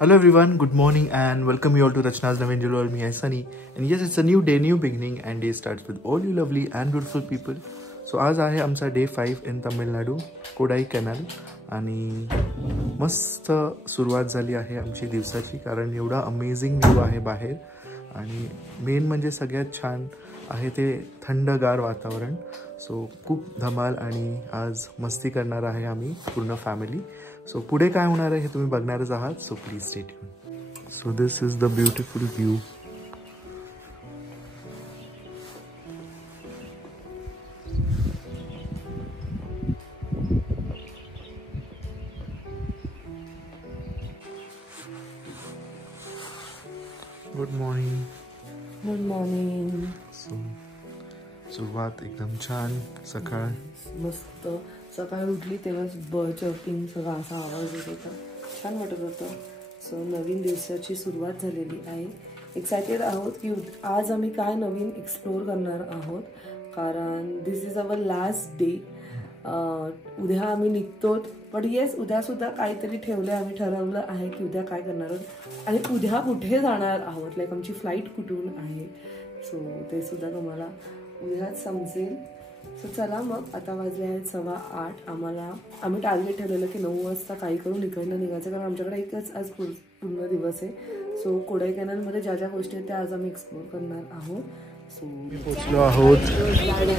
Hello everyone, good morning and welcome you all to Rachna's Naveen World. Me, I Sunny, and yes, it's a new day, new beginning, and day starts with all you lovely and beautiful people. So आज आहे आमचा day 5 in Tamil Nadu, Kodai canal, आणि मस्त सुरुवात झाली आहे आमची दिवसाची, कारण एवढा अमेझिंग व्ह्यू आहे बाहेर, आणि मेन म्हणजे सगळ्यात छान आहे ते थंडगार वातावरण. सो खूप धमाल आणि आज मस्ती करणार आहे आम्ही पूर्ण फॅमिली. सो पुढे काय होणार आहे हे तुम्ही बघणारच आहात. So please stay tune. So this is the beautiful view. Good morning. Good morning. So सुरुवात एकदम छान. सकाळ मस्त. सकाळी उठली तेव्हाच चर्पिंग सगळा असा आवाज येत होता, छान वाटत होतं. सो नवीन दिवसाची सुरुवात झालेली आहे. एक्सायटेड आहोत की आज आम्ही काय नवीन एक्सप्लोअर करणार आहोत, कारण दिस इज अवर लास्ट डे. उद्या आम्ही निघतो, पण येस उद्यासुद्धा काहीतरी ठेवलं आहे. आम्ही ठरवलं आहे की उद्या काय करणार आहोत आणि उद्या कुठे जाणार आहोत, लाईक आमची फ्लाईट कुठून आहे. सो ते सुद्धा तुम्हाला उद्याच समजेल. सो चला मग, आता वाजले आहेत 8:15. आम्ही टार्गेट ठेवलेलं की 9 वाजता काही करून इकडनं निघायचं, कारण आमच्याकडे एकच आज पूर्ण दिवस आहे. सो कोडाई कॅनलमध्ये ज्या ज्या गोष्टी आहेत त्या आज आम्ही एक्सप्लोअर करणार आहोत. सो पोचलो आहोत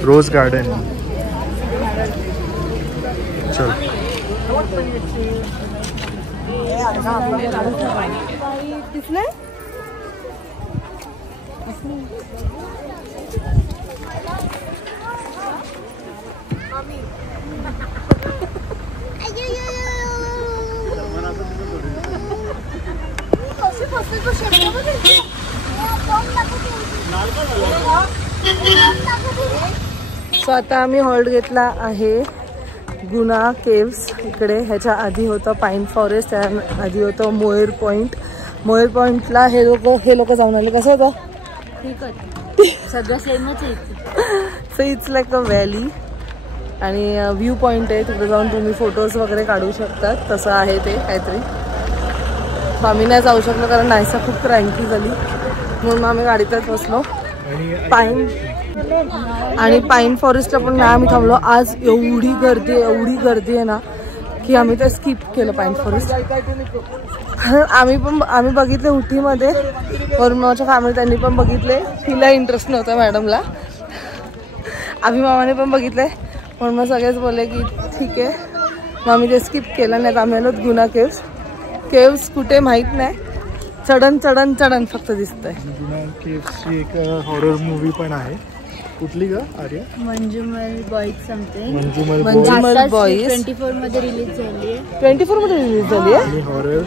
रोज गार्डन. चल सो आता आम्ही हॉल्ट घेतला आहे गुना केव्स. इकडे ह्याच्या आधी होतं पाईन फॉरेस्ट, त्या आधी होतं मोयर पॉईंट. मोयर पॉईंटला हे लोक जाऊन आले. कसं होतं? सगळं सेमच आहे. So it's like a valley आणि व्ह्यू पॉईंट आहे. तिकडे जाऊन तुम्ही फोटोज वगैरे काढू शकतात. तसं आहे ते काहीतरी. आम्ही नाही जाऊ शकलो कारण नाहीसा खूप क्रँकी झाली, म्हणून आम्ही गाडीतच बसलो. पाईन फॉरेस्टला पण नाही आम्ही थांबलो. आज एवढी गर्दी आहे ना की आम्ही ते स्किप केलं पाईन फॉरेस्ट. आम्ही बघितले उटीमध्ये, वरुणाच्या फॅमिली त्यांनी पण बघितले. तिला इंटरेस्ट नव्हता मॅडमला. आम्ही मामाने पण बघितले, पण मग सगळेच बोलले की ठीक आहे. मग आम्ही ते स्किप केलं. नाही तर आम्ही आलो गुना केव्स कुठे माहीत नाही. चढण फक्त दिसतंय. गुना केव्सची एक हॉरर मूवी पण आहे. कुठली ग आर्या? मंजुमल बॉईज समथिंग. मंजुमल बॉईज 24 मध्ये रिलीज झाली आहे. 24 मध्ये रिलीज झाली आहे. आणि हॉरर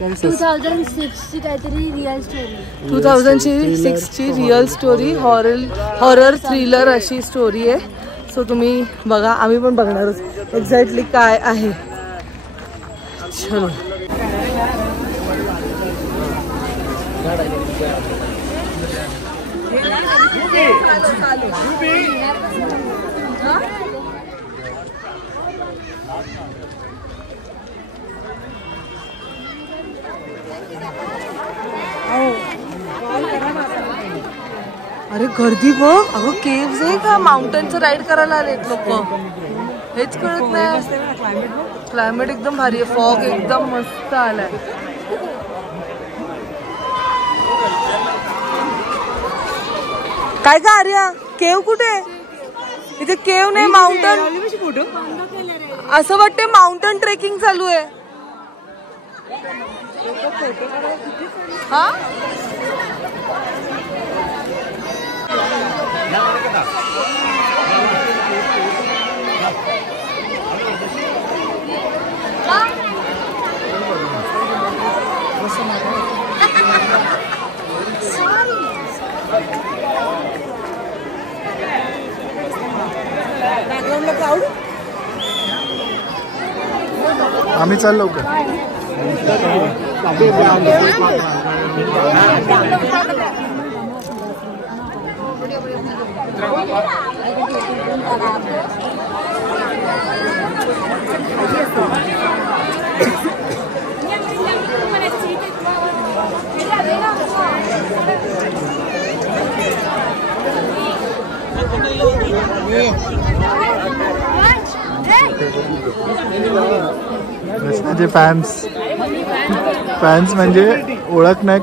2006 ची काहीतरी रिअल स्टोरी. 2006 ची रिअल स्टोरी, हॉरर थ्रिलर अशी स्टोरी आहे. सो तुम्ही बघा, आम्ही पण बघणारच एक्झॅक्टली काय आहे. चलो अरे गर्दी बघ. अगं केव्स आहे का माउंटेनचं राईड करायला आलेत लोक, हेच कळत नाही. क्लायमेट एकदम भारी आहे. फॉग एकदम मस्त आलाय. काय का आर्या, केव कुठे? इथे केव नाही, माउंटन. असं वाटते माउंटन ट्रेकिंग चालू आहे. हा आम्ही चाललो का? रचनाचे फॅन्स म्हणजे ओळख नाही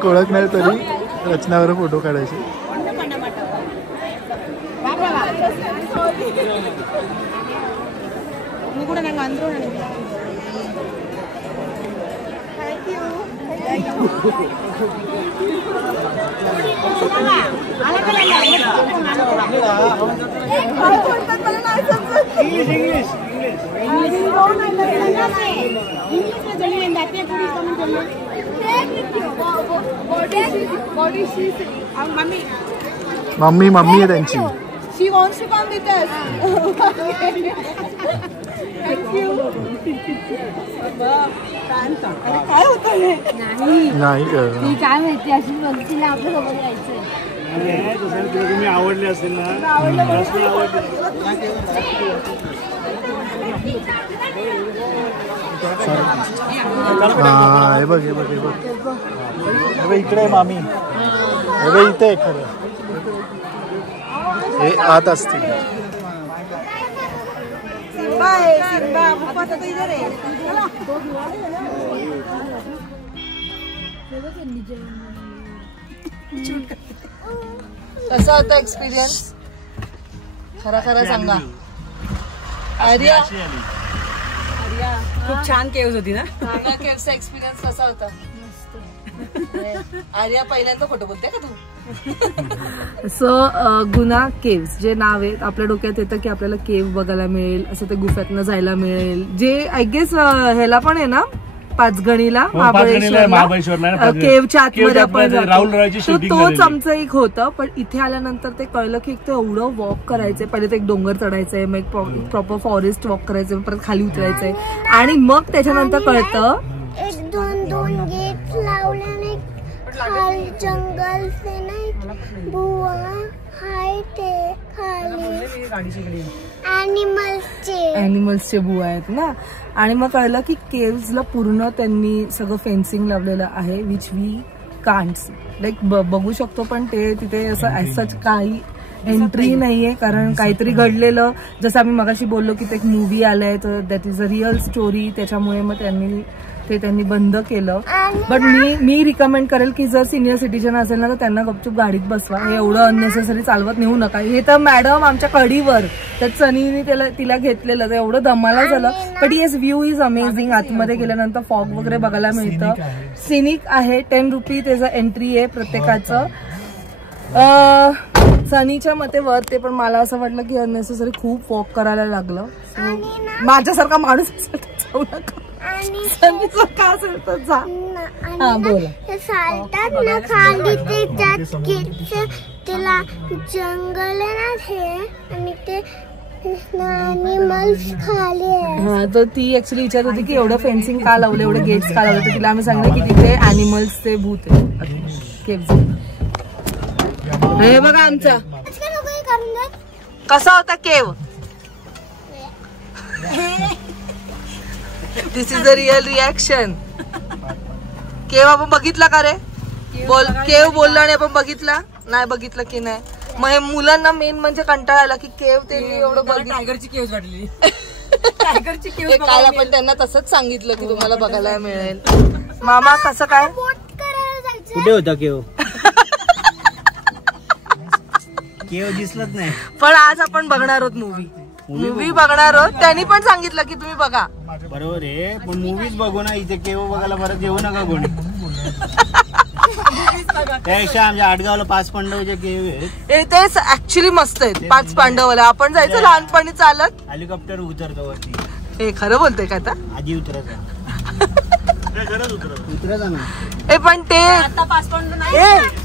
तरी रचनावर फोटो काढायचे. मम्मी आहे त्यांची. She wants to come with us. Thank you. काय होतं हे? नाही ती काय माहिती अशी बोलती आपल्यासोबत जायचंय. तुम्ही आवडले असेल ना. हे बघ इकडे मामी. हे बघ इथे खरं हे आत असतील. कसा होता एक्सपिरियन्स? खरा सांगा. आर्या खूप छान केव्स होती ना. केव्सचा एक्सपिरियन्स कसा होता? आर्या पहिल्यांदा फोटो बोलते का तू? सो गुना केव्स जे नाव आहे आपल्या डोक्यात येतं की आपल्याला केव्ह बघायला मिळेल, असं ते गुफातनं जायला मिळेल, जे आय गेस ह्याला पण आहे ना पाचगणीला महाबळेश्वरला केव्हच्या आतमध्ये आपण जातो. तोच आमचं एक होतं. पण इथे आल्यानंतर ते कळलं की ते एवढं वॉक करायचंय. पहिले ते एक डोंगर चढायचंय, मग एक प्रॉपर फॉरेस्ट वॉक करायचंय, परत खाली उतरायचंय आणि मग त्याच्यानंतर कळतं दोन गेट लावल्याने खाली जंगल से नाही बुवा हाय ते खाली ॲनिमल्सचे बुवा आहेत ना. आणि मग कळलं की केव्हजला पूर्ण त्यांनी सगळं फेन्सिंग लावलेलं आहे which we can't see. Like बघू शकतो पण ते तिथे असं ॲज काही एंट्री नाहीये, कारण काहीतरी घडलेलं. जसं आम्ही मगाशी बोललो की ते एक मूवी आलाय तर that is a real story, त्याच्यामुळे मग त्यांनी बंद केलं. बट मी रिकमेंड करेल की जर सिनियर सिटीजन असेल ना तर त्यांना गपचूप गाडीत बसवा. हे एवढं अननेसेसरी चालवत नेऊ नका. हे तर मॅडम आमच्या कडीवर तर सनीने तिला घेतलेलं, तर एवढं धमाला झालं. But yes view is amazing. आतमध्ये गेल्यानंतर फॉग वगैरे बघायला मिळतं. सिनिक आहे. 10 रुपये त्याचं एंट्री आहे प्रत्येकाचं. सनीच्या मते वर ते, पण मला असं वाटलं की अननेसेसरी खूप वॉक करायला लागलं. माझ्यासारखा माणूस जाऊ नका. चालतात ना खाली ते त्याला जंगल आहे ना हे आणि ते ॲनिमल्स खाली आहे. हा तर ती ऍक्च्युली विचारत होती की एवढं फेन्सिंग का लावलं, एवढे गेट्स का लावले. तर तिला आम्ही सांगितलं की तिथे ॲनिमल्सचे भूत आहे केव्ह. हे बघा आमचा कसा होता cave. This is the real reaction. Cave आपण बघितला का रे? केव्ह बोलला आणि आपण बघितला नाही, बघितलं की नाही. मग हे मुलांना मेन म्हणजे कंटाळा आला की केव्ह ते एवढं टायगरची केव्ह वाटली. टायगरची केव्ह काल आपण त्यांना तसंच सांगितलं की तुम्हाला बघायला मिळेल. मामा कसं काय कुठे होता केव्ह? केव्ह दिसलंच नाही. पण आज आपण बघणार आहोत मूवी बघणार आहोत. त्यांनी पण सांगितलं की तुम्ही बघा. बरोबर आहे, पण मूवीज बघू ना. इथे केव्ह बघायला परत येऊ नका कोणी. त्यापेक्षा आमच्या आडगावला 5 पांडवचे केव्ह आहेत. तेच ऍक्च्युली मस्त आहेत 5 पांडवला. आपण जायचं लहानपणी चालत. हेलिकॉप्टर उतरतो वरती. हे खरं बोलतोय का आता? आधी उतरायचं ना. पण ते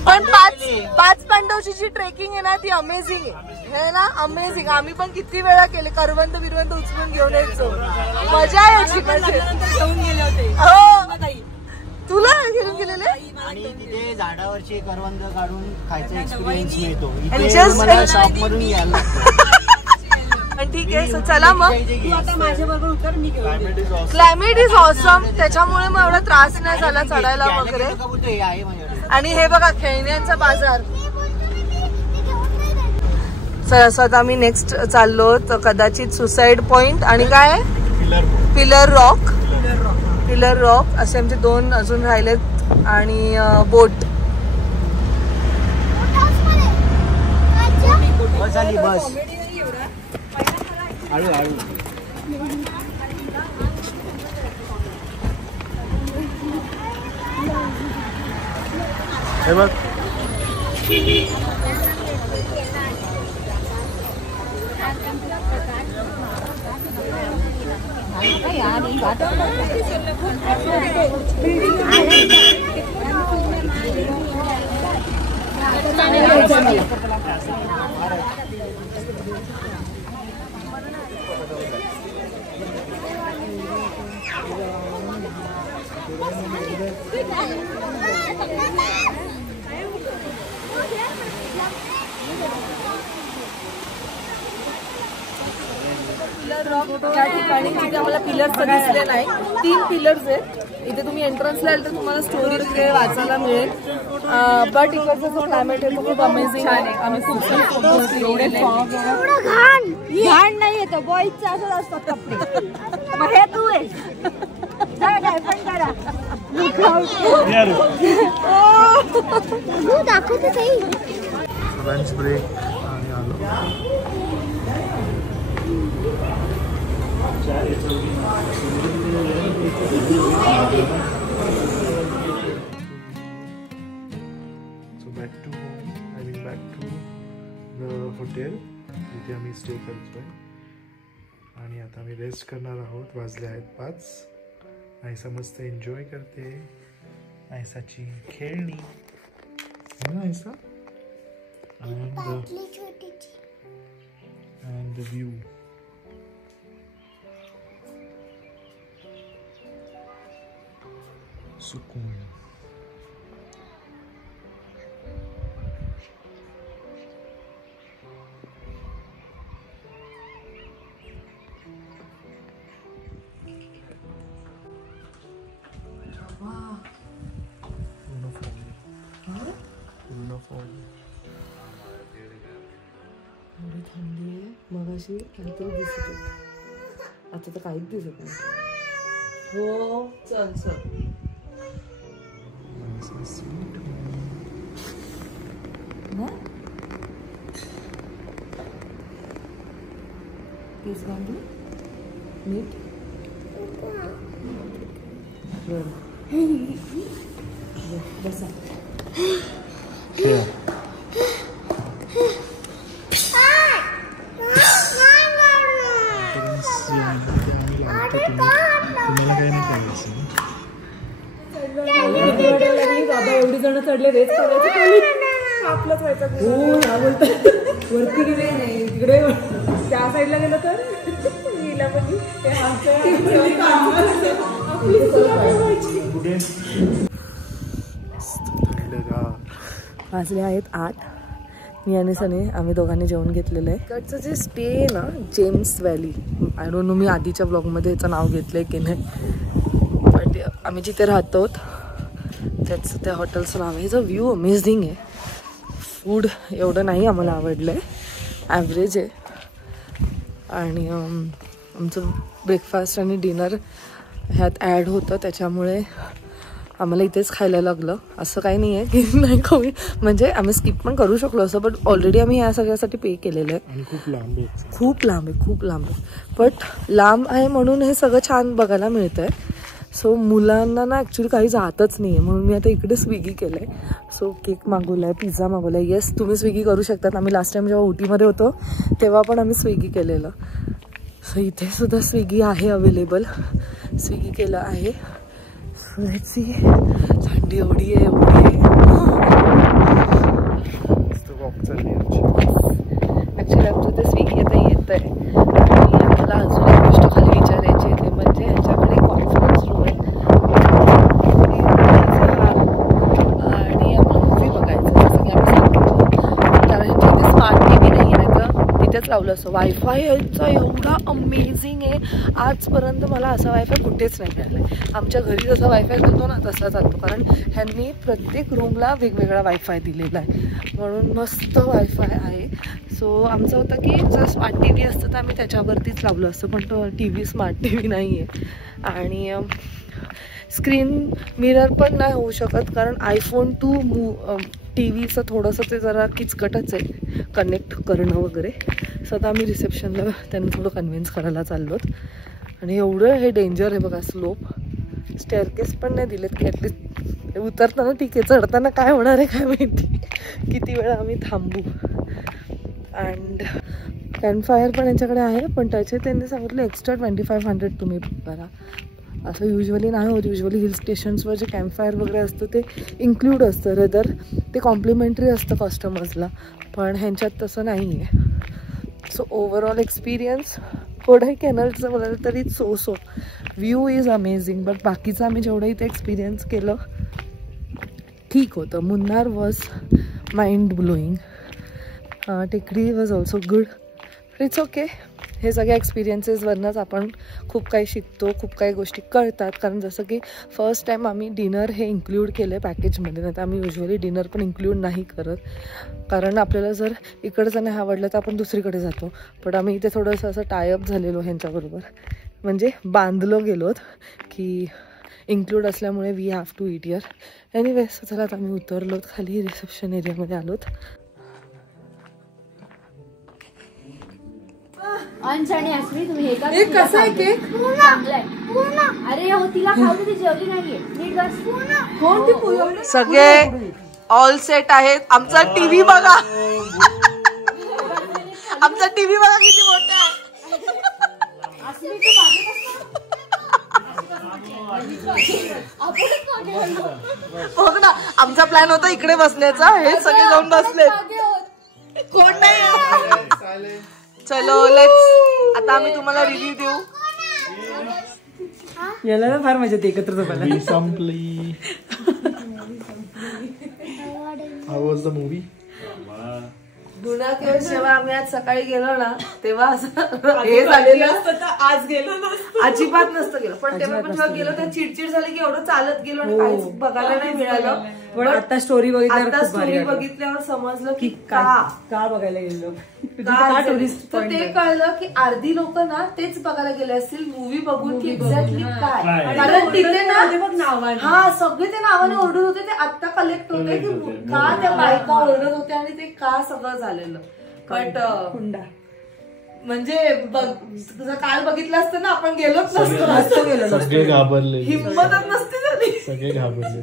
पण 5 पांडवची जी ट्रेकिंग आहे ना ती अमेझिंग आहे ना. अमेझिंग. आम्ही पण किती वेळा केले. करवंद बिरवंद उचलून घेऊन यायचो. मजा यायची. तुला घेऊन गेलेले आणि तिथे झाडावरची करवंद काढून खायचा एक्सपिरियन्स मिळतो. शॉप मधून यायला. ठीक आहे. चला मग. Climate is awesome. त्याच्यामुळे मग एवढा त्रास नाही झाला चढायला वगैरे. आणि हे बघा खेळण्यांचा बाजार. आता आम्ही नेक्स्ट चाललो तर कदाचित सुसाईड पॉइंट आणि काय पिलर रॉक असे आमचे 2 अजून राहिलेत आणि बोट. बस आली बस. हळू हळू. हे बघ या ठिकाणी जिथे आम्हाला पिलर्स दिसले नाही 3 पिलर्स आहेत. इथे तुम्ही एंट्रन्सला आले तर तुम्हाला स्टोरी तिथे वाचायला मिळेल. बट इकडचा जो क्लायमेट आहे तो खूप अमेझिंग आहे. आम्ही खूप सारे फोटोज केलेले. घाण नाही येतो बॉईजचं असंच असतात कपडे. मग हे तू आहे पण करा दाखवते ताई. लंच ब्रेक आणि आलो. So back to home. I mean back to the hotel. इथे आम्ही स्टे करतोय आणि आता आम्ही रेस्ट करणार आहोत. वाजले आहेत 5. आयसा मस्त एन्जॉय करते. आयसाची खेळणी है ना आयसा. and the view. सुकून. एवढी थंडी आहे. मगाशी काहीतरी दिसत होतं, आता तर काहीच दिसत नाही. हो चल चल. पीस बांधू नीट. बसा. बाबा एवढी जण चढले रेस करायचं आपलंच व्हायचं. हो बोलत वरती गेले नाही तिकडे त्या साईडला गेलं तर हिला पण वाजले आहेत 8. मी आणि सनी आम्ही दोघांनी जेवण घेतलेलं आहे. इकडचं जे स्टे आहे ना James Valley. I don't know मी आधीच्या ब्लॉगमध्ये याचं नाव घेतलं आहे की नाही, बट आम्ही जिथे राहतो त्याचं त्या हॉटेलचं नाव आहे. ह्याचा व्ह्यू अमेझिंग आहे. फूड एवढं नाही आम्हाला आवडलं आहे, ॲव्हरेज आहे. आणि आमचं ब्रेकफास्ट आणि डिनर ह्यात ॲड होतं त्याच्यामुळे आम्हाला इथेच खायला लागलं. असं काही नाही आहे की नाही खाऊ, म्हणजे आम्ही स्किप पण करू शकलो असं, बट ऑलरेडी आम्ही ह्या सगळ्यासाठी पे केलेलं आहे. खूप लांब आहे, खूप लांब आहे, खूप लांब आहे. बट लांब आहे म्हणून हे सगळं छान बघायला मिळतं आहे. सो मुलांना ना ॲक्च्युली काही जातच नाही आहे, म्हणून मी आता इकडे स्विगी केलं आहे. सो केक मागवला आहे, पिझ्झा मागवला आहे. येस तुम्ही स्विगी करू शकतात. आम्ही लास्ट टाइम जेव्हा उटीमध्ये होतो तेव्हा पण आम्ही स्विगी केलेलं. सो इथे सुद्धा स्विगी आहे अवेलेबल. स्विगी केलं आहे. Let's see. थंडी एवढी आहे ॲक्च्युली आमचं ते स्विगी आता येत आहे. आणि आम्हाला अजून एक गोष्ट खाली विचारायची आहे, ते म्हणजे ह्याच्याकडे कॉन्फरन्स रूम आहे आणि आम्हाला मूवी बघायचं जसं की आम्ही सांगितलं. कारण ह्यांच्या इथे स्मार्ट टी व्ही नाही आहे तर तिथेच लावलं असं. वायफाय ह्याचा एवढा अमेझिंग आहे. आजपर्यंत मला असा वायफाय कुठेच नाही मिळाला आहे. आमच्या घरी जसा वायफाय चालतो ना तसा चालतो, कारण ह्यांनी प्रत्येक रूमला वेगवेगळा वायफाय दिलेला आहे, म्हणून मस्त वायफाय आहे. सो सो आमचं होतं की जर स्मार्ट टी व्ही असतं तर आम्ही त्याच्यावरतीच लावलं असतं, पण तो T V smart T V नाही आहे. आणि स्क्रीन मिरर पण नाही होऊ शकत, कारण iPhone टू टी व्हीचं थोडंसं ते जरा किचकटच आहे कनेक्ट करणं वगैरे. सो आता आम्ही रिसेप्शनला त्यांना थोडं कन्व्हिन्स करायला चाललोत. आणि एवढं हे डेंजर आहे बघा, स्लोप, स्टेअरकेस पण नाही दिलेत की ॲटलिस्ट उतरताना ठीक आहे, चढताना काय होणार आहे काय माहिती, किती वेळा आम्ही थांबू. अँड कॅम्पफायर पण यांच्याकडे आहे, पण त्याचे त्यांनी सांगितलं एक्स्ट्रा 2500 तुम्ही करा. असं युजली नाही होत. युजली हिल स्टेशन्सवर जे कॅम्पफायर वगैरे असतं ते इन्क्लूड असतं, रेदर ते कॉम्प्लिमेंटरी असतं कस्टमर्सला, पण ह्यांच्यात तसं नाही आहे. सो ओव्हरऑल एक्सपिरियन्स कोडाईकॅनलचं बोलायला तरी so view is amazing, but बाकीचं आम्ही जेवढं इथे एक्सपिरियन्स केलं ठीक होतं. मुन्नार वॉज माइंड ब्लोईंग, टेकडी was also good, it's okay. हे सगळ्या एक्सपिरियन्सेसवरनंच आपण खूप काही शिकतो, खूप काही गोष्टी कळतात. कारण जसं की फर्स्ट टाईम आम्ही डिनर हे इन्क्लूड केलं आहे पॅकेजमध्ये, नाही तर आम्ही युजली डिनर पण इन्क्लूड नाही करत, कारण आपल्याला जर इकडचं नाही आवडलं तर आपण दुसरीकडे जातो. पण आम्ही इथे थोडंसं असं टायअप झालेलो ह्यांच्याबरोबर, म्हणजे बांधलो गेलोत की इन्क्लूड असल्यामुळे we have to eat here. Anyways चला आता आम्ही उतरलोत खाली, रिसेप्शन एरियामध्ये आलोत. अंश आणि आश्वी तुम्ही हे कसं आहे केक चांगलाय. अरे हो तिला खाऊ दे, ती जेवली नाहीये. नीट बस. सगळे ऑल सेट आहेत. आमचा टीव्ही बघा, आमचा टीव्ही बघा किती मोठा आहे. बघ ना, आमचा प्लॅन होता इकडे बसण्याचा, हे सगळे जाऊन बसले, कोण नाही. चलो लेट्स, आता आम्ही तुम्हाला रिव्ह्यू देऊ. याला ना फार मजा येते एकत्र झोपायला. संपली. How was the movie? गुणाकेश जेव्हा आम्ही आज सकाळी गेलो ना तेव्हा असं हे झालेलं, आज गेलो अजिबात नसतं गेलं. पण तेव्हा पण जेव्हा गेलो तर चिडचिड झाली की एवढं चालत गेलो आणि काहीच बघायला नाही मिळालं. पण आता स्टोरी बघितल्यावर समजलं की का बघायला गेलो, तर ते कळलं की अर्धी लोक ना तेच बघायला गेले असतील मूवी बघून की एक्झॅक्टली काय. कारण तिथे ना हा सगळे ते नावाने ओरडत होते, ते आता कलेक्ट होते की का त्या बायका ओरडत होत्या आणि ते का सगळं झालेलं. बट म्हणजे काल बघितलं असतं ना आपण गेलोच नसतो, सगळे घाबरले, हिंमतच नसते झाली, सगळे घाबरले.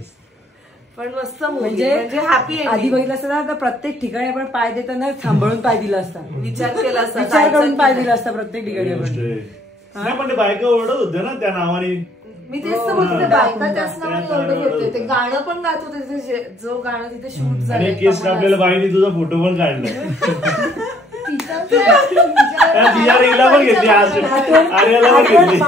पण मस्त म्हणजे हॅपी. आधी बघितलं असतं ना तर प्रत्येक ठिकाणी आपण पाय देताना थांबवून पाय दिला असता, विचार केला असता, विचार करून पाय दिला असता प्रत्येक ठिकाणी आपण. पण ते बायका ओरडत होते ना त्या नावाने. मी तेच तर बोलते, बायका त्याच नावाने ओरडत होते. ते गाणं पण गात होते तिथे, जो गाणं तिथे शूट झालं. केस कापलेल्या बाईने तुझा फोटो पण काढलाय. तिच्या रीलला पण घेतली, आर्याला पण घेतली.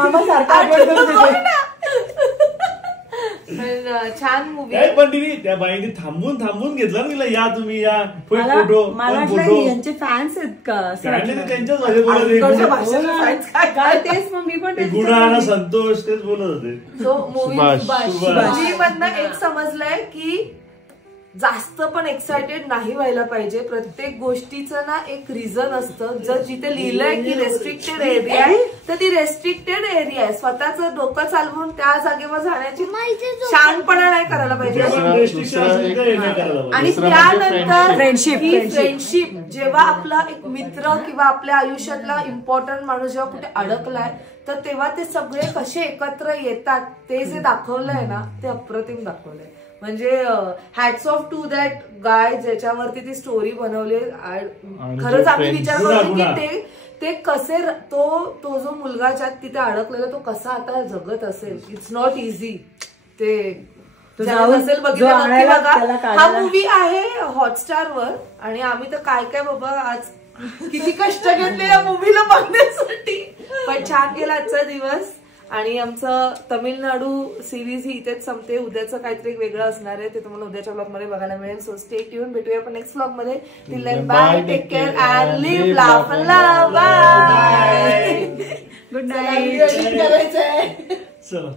छान मूवी. पण तिने त्या बाईने थांबून घेतला ना तिला, या तुम्ही या फोटो. मला यांचे फॅन्स आहेत का त्यांच्याच मध्ये बोलत काय, तेच मग मी पण गुणा संतोष तेच बोलत होते. सो मूवी मधनं एक समजलंय की जास्त पण एक्सायटेड नाही व्हायला पाहिजे. प्रत्येक गोष्टीचं ना एक रिझन असतं. जर जिथे लिहिलंय की रेस्ट्रिक्टेड एरिया आहे तर ती रेस्ट्रिक्टेड एरिया आहे. स्वतःचं डोकं चालवून त्या जागेवर जाण्याची शहाणपणा नाही करायला पाहिजे. आणि त्यानंतर फ्रेंडशिप, जेव्हा आपला एक मित्र किंवा आपल्या आयुष्यातला इम्पॉर्टंट माणूस जेव्हा कुठे अडकलाय तर तेव्हा ते सगळे कसे एकत्र येतात ते जे दाखवलंय ना ते अप्रतिम दाखवलंय. म्हणजे hats off to that guy ज्याच्यावरती ती स्टोरी बनवली. खरंच आम्ही विचार करतो की ते कसे तो जो मुलगा ज्यात तिथे अडकलेला तो कसा आता जगत असेल. It's not easy. ते असेल बघितलं नक्की बघा. हा मूवी आहे हॉटस्टारवर आणि आम्ही तर काय बाबा आज किती कष्ट घेतले या मूवीला बघण्यासाठी. पण छान गेला आजचा दिवस. आणि आमचं तमिळनाडू सिरीज ही इथेच संपते. उद्याचं काहीतरी वेगळं असणार आहे ते तुम्हाला उद्याच्या ब्लॉग मध्ये बघायला मिळेल. So stay tune. भेटूया आपण नेक्स्ट ब्लॉग मध्ये. Till then bye, take care and live, laugh and love. Bye, good night. चला.